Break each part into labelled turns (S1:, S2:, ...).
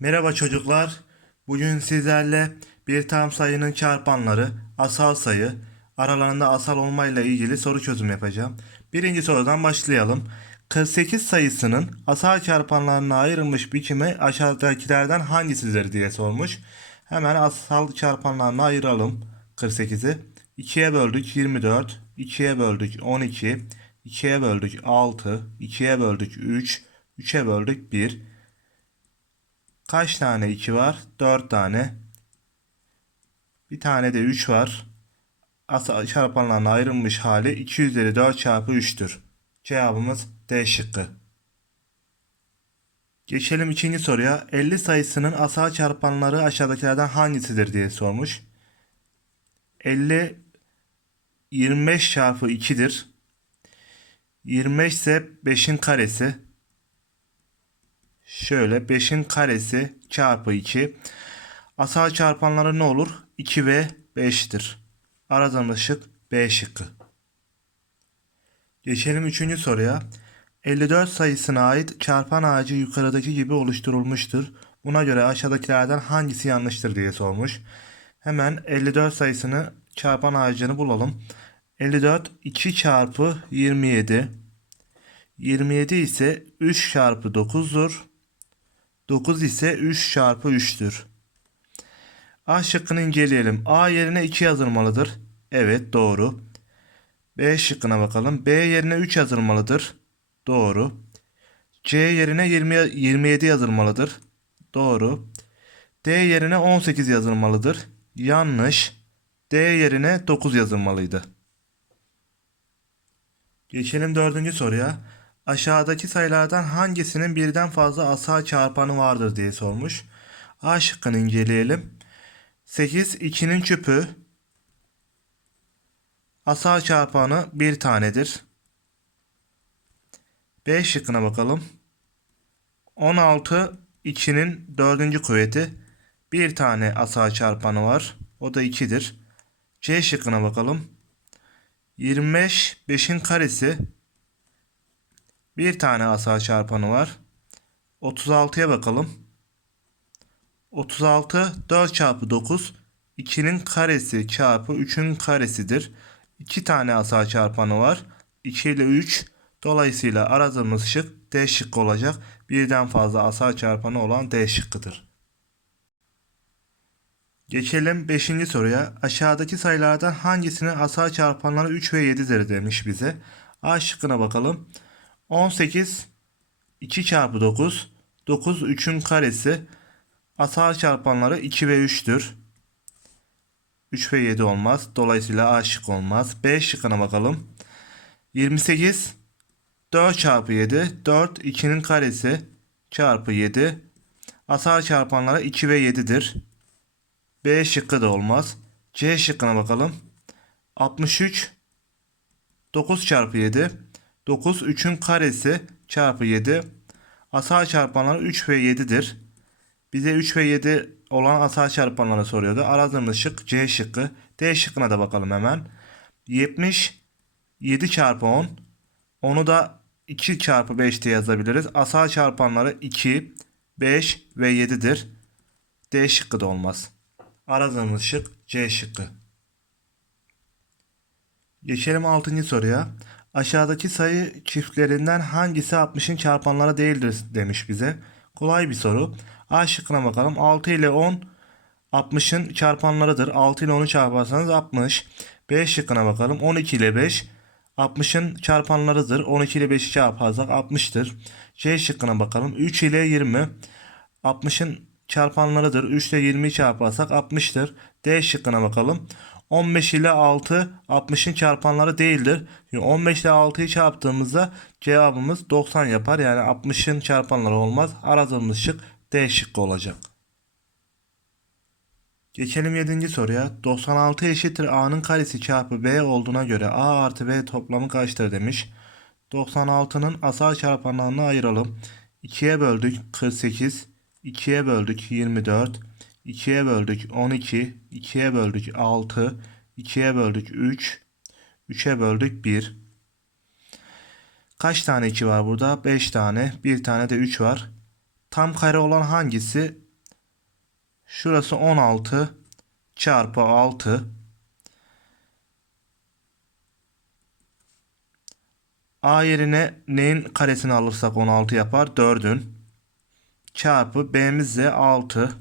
S1: Merhaba çocuklar. Bugün sizlerle bir tam sayının çarpanları, asal sayı, aralarında asal olmayla ilgili soru çözüm yapacağım. Birinci sorudan başlayalım. 48 sayısının asal çarpanlarına ayrılmış biçimi aşağıdakilerden hangisidir diye sormuş. Hemen asal çarpanlarına ayıralım 48'i. 2'ye böldük 24, 2'ye böldük 12, 2'ye böldük 6, 2'ye böldük 3, 3'e böldük 1. Kaç tane 2 var? 4 tane. Bir tane de 3 var. Asal çarpanlarına ayrılmış hali 2 üzeri 4 çarpı 3'tür. Cevabımız D şıkkı. Geçelim ikinci soruya. 50 sayısının asal çarpanları aşağıdakilerden hangisidir diye sormuş. 50 25 çarpı 2'dir. 25 ise 5'in karesi. Şöyle 5'in karesi çarpı 2. Asal çarpanları ne olur? 2 ve 5'tir. Aradığımız şık B şıkkı. Geçelim 3. soruya. 54 sayısına ait çarpan ağacı yukarıdaki gibi oluşturulmuştur. Buna göre aşağıdakilerden hangisi yanlıştır diye sormuş. Hemen 54 sayısını çarpan ağacını bulalım. 54 2 çarpı 27. 27 ise 3 çarpı 9'dur. 9 ise 3 çarpı 3'tür. A şıkkını inceleyelim. A yerine 2 yazılmalıdır. Evet doğru. B şıkkına bakalım. B yerine 3 yazılmalıdır. Doğru. C yerine 20, 27 yazılmalıdır. Doğru. D yerine 18 yazılmalıdır. Yanlış. D yerine 9 yazılmalıydı. Geçelim dördüncü soruya. Aşağıdaki sayılardan hangisinin birden fazla asal çarpanı vardır diye sormuş. A şıkkını inceleyelim. 8 2'nin küpü. Asal çarpanı bir tanedir. B şıkkına bakalım. 16 2'nin dördüncü kuvveti. Bir tane asal çarpanı var. O da 2'dir. C şıkkına bakalım. 25 5'in karesi. Bir tane asal çarpanı var. 36'ya bakalım. 36 4 çarpı 9 2'nin karesi çarpı 3'ün karesidir. 2 tane asal çarpanı var. 2 ile 3 dolayısıyla aradığımız şık D şıkkı olacak. Birden fazla asal çarpanı olan D şıkkıdır. Geçelim 5. soruya. Aşağıdaki sayılardan hangisinin asal çarpanları 3 ve 7'dir demiş bize. A şıkkına bakalım. 18 2 çarpı 9 9 3'ün karesi asal çarpanları 2 ve 3'tür. 3 ve 7 olmaz. Dolayısıyla A şık olmaz. B şıkkına bakalım. 28 4 çarpı 7 4 2'nin karesi çarpı 7 asal çarpanları 2 ve 7'dir. B şıkkı da olmaz. C şıkkına bakalım. 63 9 çarpı 7 9 3'ün karesi çarpı 7 asal çarpanları 3 ve 7'dir. Bize 3 ve 7 olan asal çarpanları soruyordu. Aradığımız şık C şıkkı. D şıkkına da bakalım hemen. 70 7 çarpı 10. Onu da 2 çarpı 5 diye yazabiliriz. Asal çarpanları 2, 5 ve 7'dir. D şıkkı da olmaz. Aradığımız şık C şıkkı. Geçelim 6. soruya. Aşağıdaki sayı çiftlerinden hangisi 60'ın çarpanları değildir demiş bize. Kolay bir soru. A şıkkına bakalım. 6 ile 10 60'ın çarpanlarıdır. 6 ile 10'u çarparsanız 60. B şıkkına bakalım. 12 ile 5 60'ın çarpanlarıdır. 12 ile 5'i çarparsak 60'tır. C şıkkına bakalım. 3 ile 20 60'ın çarpanlarıdır. 3 ile 20'yi çarparsak 60'tır. D şıkkına bakalım. 15 ile 6 60'ın çarpanları değildir. Şimdi 15 ile 6'yı çarptığımızda cevabımız 90 yapar. Yani 60'ın çarpanları olmaz. Aradığımız şık D şıkkı olacak. Geçelim 7. soruya. 96 eşittir A'nın karesi çarpı B olduğuna göre A artı B toplamı kaçtır demiş. 96'nın asal çarpanlarını ayıralım. 2'ye böldük 48, 2'ye böldük 24, 2'ye böldük 12, 2'ye böldük 6, 2'ye böldük 3, 3'e böldük 1. Kaç tane 2 var burada? 5 tane. Bir tane de 3 var. Tam kare olan hangisi? Şurası 16 çarpı 6. A yerine neyin karesini alırsak 16 yapar? 4'ün. Çarpı B'miz de 6.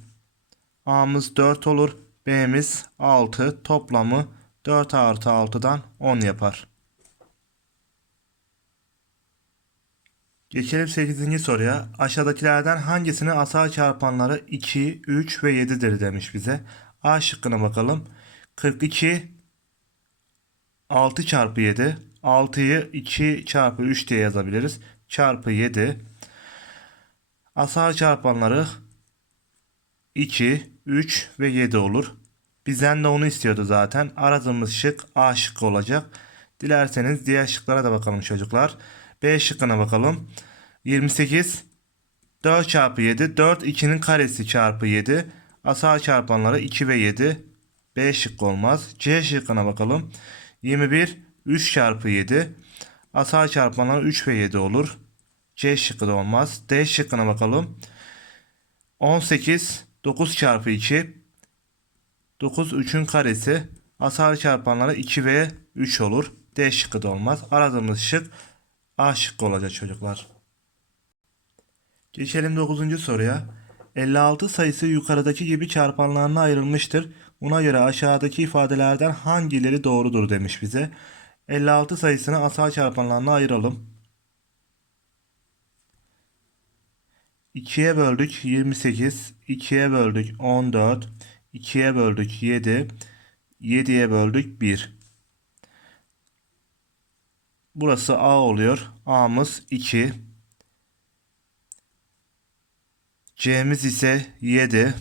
S1: A'mız 4 olur. B'miz 6. Toplamı 4 artı 6'dan 10 yapar. Geçelim 8. soruya. Aşağıdakilerden hangisinin asal çarpanları 2, 3 ve 7'dir demiş bize. A şıkkına bakalım. 42 6 çarpı 7. 6'yı 2 çarpı 3 diye yazabiliriz. Çarpı 7. Asal çarpanları 2, 3 ve 7 olur. Bizden de onu istiyordu zaten. Aradığımız şık A şıkkı olacak. Dilerseniz diğer şıklara da bakalım çocuklar. B şıkkına bakalım. 28 4 çarpı 7. 4 2'nin karesi çarpı 7. Asal çarpanları 2 ve 7. B şıkkı olmaz. C şıkkına bakalım. 21 3 çarpı 7. Asal çarpanları 3 ve 7 olur. C şıkkı da olmaz. D şıkkına bakalım. 18 9 çarpı 2. 9 3'ün karesi. Asal çarpanları 2 ve 3 olur. D şıkkı da olmaz. Aradığımız şık A şıkkı olacak çocuklar. Geçelim 9. soruya. 56 sayısı yukarıdaki gibi çarpanlarına ayrılmıştır. Buna göre aşağıdaki ifadelerden hangileri doğrudur demiş bize. 56 sayısını asal çarpanlarına ayıralım. 2'ye böldük 28, 2'ye böldük 14, 2'ye böldük 7, 7'ye böldük 1. Burası A oluyor. A'mız 2. C'miz ise 7.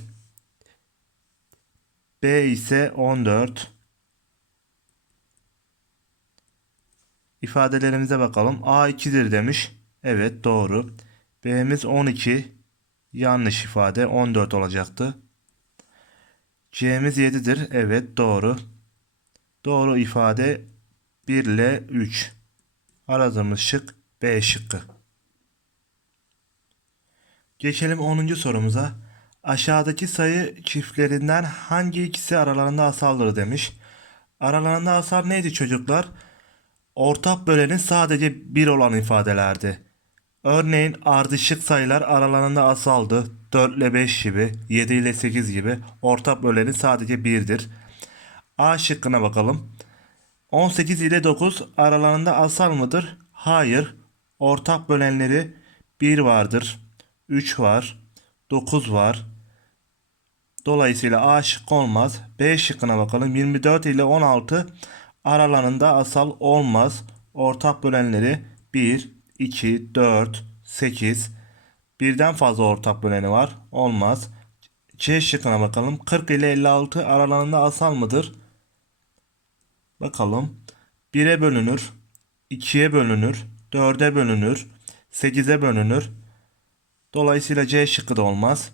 S1: B ise 14. İfadelerimize bakalım. A 2'dir demiş. Evet doğru. B'miz 12. Yanlış ifade. 14 olacaktı. C'miz 7'dir. Evet doğru. Doğru ifade 1 ile 3. Aradığımız şık B şıkkı. Geçelim 10. sorumuza. Aşağıdaki sayı çiftlerinden hangi ikisi aralarında asaldır demiş. Aralarında asal neydi çocuklar? Ortak bölenin sadece bir olan ifadelerdi. Örneğin ardışık sayılar aralarında asaldı. 4 ile 5 gibi, 7 ile 8 gibi. Ortak bölenin sadece 1'dir. A şıkkına bakalım. 18 ile 9 aralarında asal mıdır? Hayır. Ortak bölenleri 1 vardır. 3 var. 9 var. Dolayısıyla A şıkkı olmaz. B şıkkına bakalım. 24 ile 16 aralarında asal olmaz. Ortak bölenleri 1, 2, 4, 8. Birden fazla ortak böleni var. Olmaz. C şıkkına bakalım. 40 ile 56 aralarında asal mıdır? Bakalım. 1'e bölünür. 2'ye bölünür. 4'e bölünür. 8'e bölünür. Dolayısıyla C şıkkı da olmaz.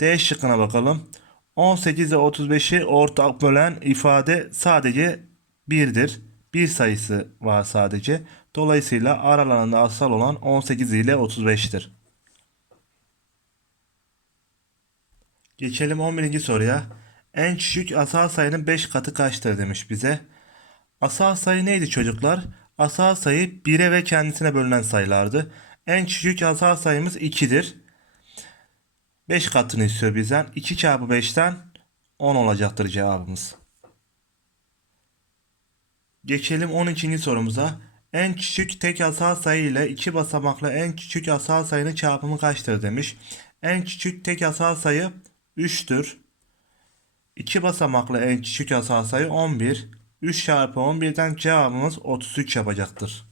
S1: D şıkkına bakalım. 18 ile 35'i ortak bölen ifade sadece 1'dir. Bir sayısı var sadece. Dolayısıyla aralarında asal olan 18 ile 35'tir. Geçelim 11. soruya. En küçük asal sayının 5 katı kaçtır demiş bize. Asal sayı neydi çocuklar? Asal sayı 1'e ve kendisine bölünen sayılardı. En küçük asal sayımız 2'dir. 5 katını istiyor bizden. 2 çarpı 5'ten 10 olacaktır cevabımız. Geçelim 12. sorumuza. En küçük tek asal sayı ile iki basamaklı en küçük asal sayının çarpımı kaçtır demiş. En küçük tek asal sayı 3'tür. İki basamaklı en küçük asal sayı 11. 3 çarpı 11'den cevabımız 33 yapacaktır.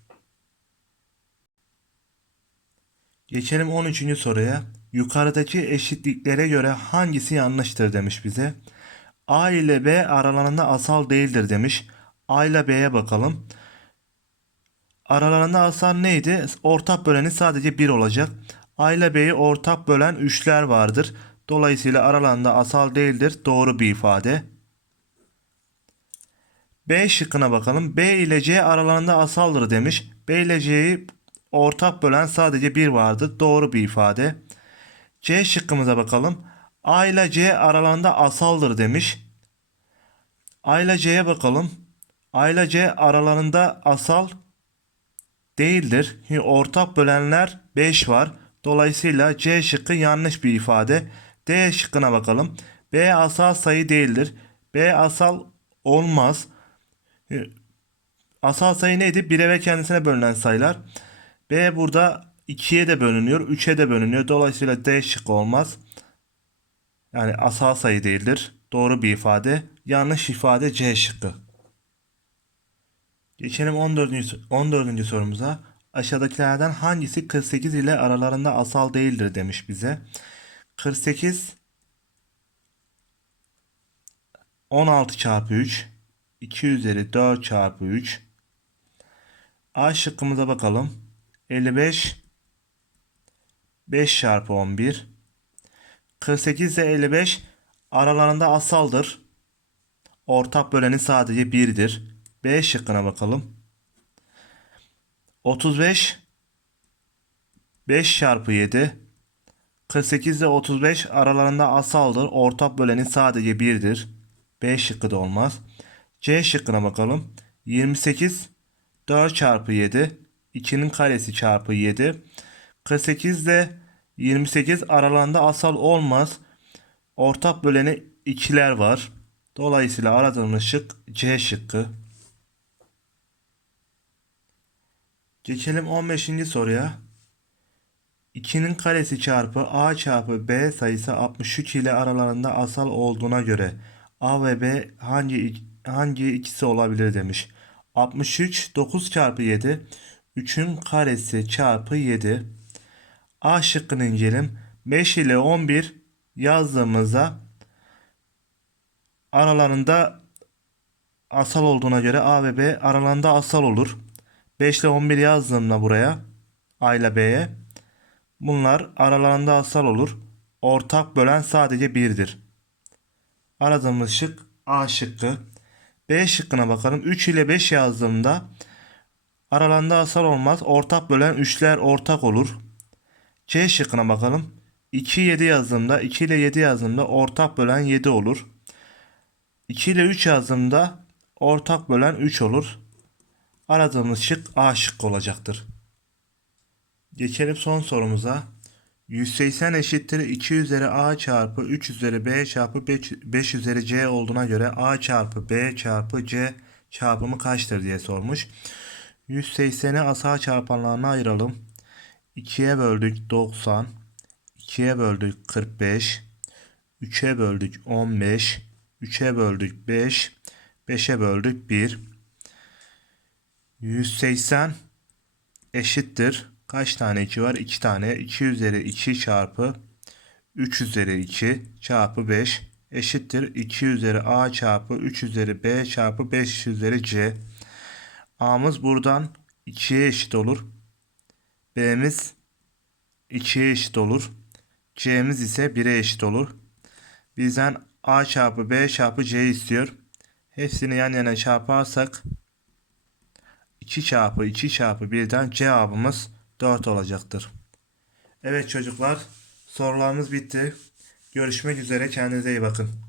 S1: Geçelim 13. soruya. Yukarıdaki eşitliklere göre hangisi yanlıştır demiş bize. A ile B aralarında asal değildir demiş. A ile B'ye bakalım. Aralarında asal neydi? Ortak böleni sadece 1 olacak. A ile B'yi ortak bölen 3'ler vardır. Dolayısıyla aralarında asal değildir. Doğru bir ifade. B şıkkına bakalım. B ile C aralarında asaldır demiş. B ile C'yi ortak bölen sadece 1 vardır. Doğru bir ifade. C şıkkımıza bakalım. A ile C aralarında asaldır demiş. A ile C'ye bakalım. A ile C aralarında asal değildir. Ortak bölenler 5 var. Dolayısıyla C şıkkı yanlış bir ifade. D şıkkına bakalım. B asal sayı değildir. B asal olmaz. Asal sayı neydi? 1'e ve kendisine bölünen sayılar. B burada 2'ye de bölünüyor, 3'e de bölünüyor. Dolayısıyla D şıkkı olmaz. Yani asal sayı değildir. Doğru bir ifade. Yanlış ifade C şıkkı. Geçelim 14. 14. sorumuza. Aşağıdakilerden hangisi 48 ile aralarında asal değildir demiş bize. 48 16 çarpı 3 2 üzeri 4 çarpı 3 A şıkkımıza bakalım. 55 5 çarpı 11 48 ile 55 aralarında asaldır. Ortak böleni sadece 1'dir. B şıkkına bakalım. 35 5 çarpı 7 48 ile 35 aralarında asaldır. Ortak böleni sadece 1'dir. B şıkkı da olmaz. C şıkkına bakalım. 28 4 çarpı 7 2'nin karesi çarpı 7 48 ile 28 aralarında asal olmaz. Ortak böleni ikiler var. Dolayısıyla aradığımız şık C şıkkı. Geçelim 15. soruya. 2'nin karesi çarpı a çarpı b sayısı 63 ile aralarında asal olduğuna göre a ve b hangi hangi ikisi olabilir demiş. 63 9 çarpı 7 3'ün karesi çarpı 7 A şıkkını inceleyelim. 5 ile 11 yazdığımızda aralarında asal olduğuna göre A ve B aralarında asal olur. 5 ile 11 yazdığımda buraya A ile B'ye bunlar aralarında asal olur. Ortak bölen sadece 1'dir. Aradığımız şık A şıkkı. B şıkkına bakalım. 3 ile 5 yazdığımda aralarında asal olmaz. Ortak bölen 3'ler ortak olur. C şıkkına bakalım. 2 7 yazdığımda 2 ile 7 yazdığımda ortak bölen 7 olur. 2 ile 3 yazdığımda ortak bölen 3 olur. Aradığımız şık A şıkkı olacaktır. Geçelim son sorumuza. 180 eşittir 2 üzeri A çarpı 3 üzeri B çarpı 5 üzeri C olduğuna göre A çarpı B çarpı C çarpımı kaçtır diye sormuş. 180'i asal çarpanlarına ayıralım. 2'ye böldük 90. 2'ye böldük 45. 3'e böldük 15. 3'e böldük 5. 5'e böldük 1. 180 eşittir. Kaç tane 2 var? 2 tane. 2 üzeri 2 çarpı 3 üzeri 2 çarpı 5 eşittir. 2 üzeri A çarpı 3 üzeri B çarpı 5 üzeri C. A'mız buradan 2'ye eşit olur. B'miz 2'ye eşit olur. C'miz ise 1'e eşit olur. Bizden A çarpı B çarpı C istiyor. Hepsini yan yana çarparsak 2 çarpı 2 çarpı 1'den cevabımız 4 olacaktır. Evet çocuklar sorularımız bitti. Görüşmek üzere kendinize iyi bakın.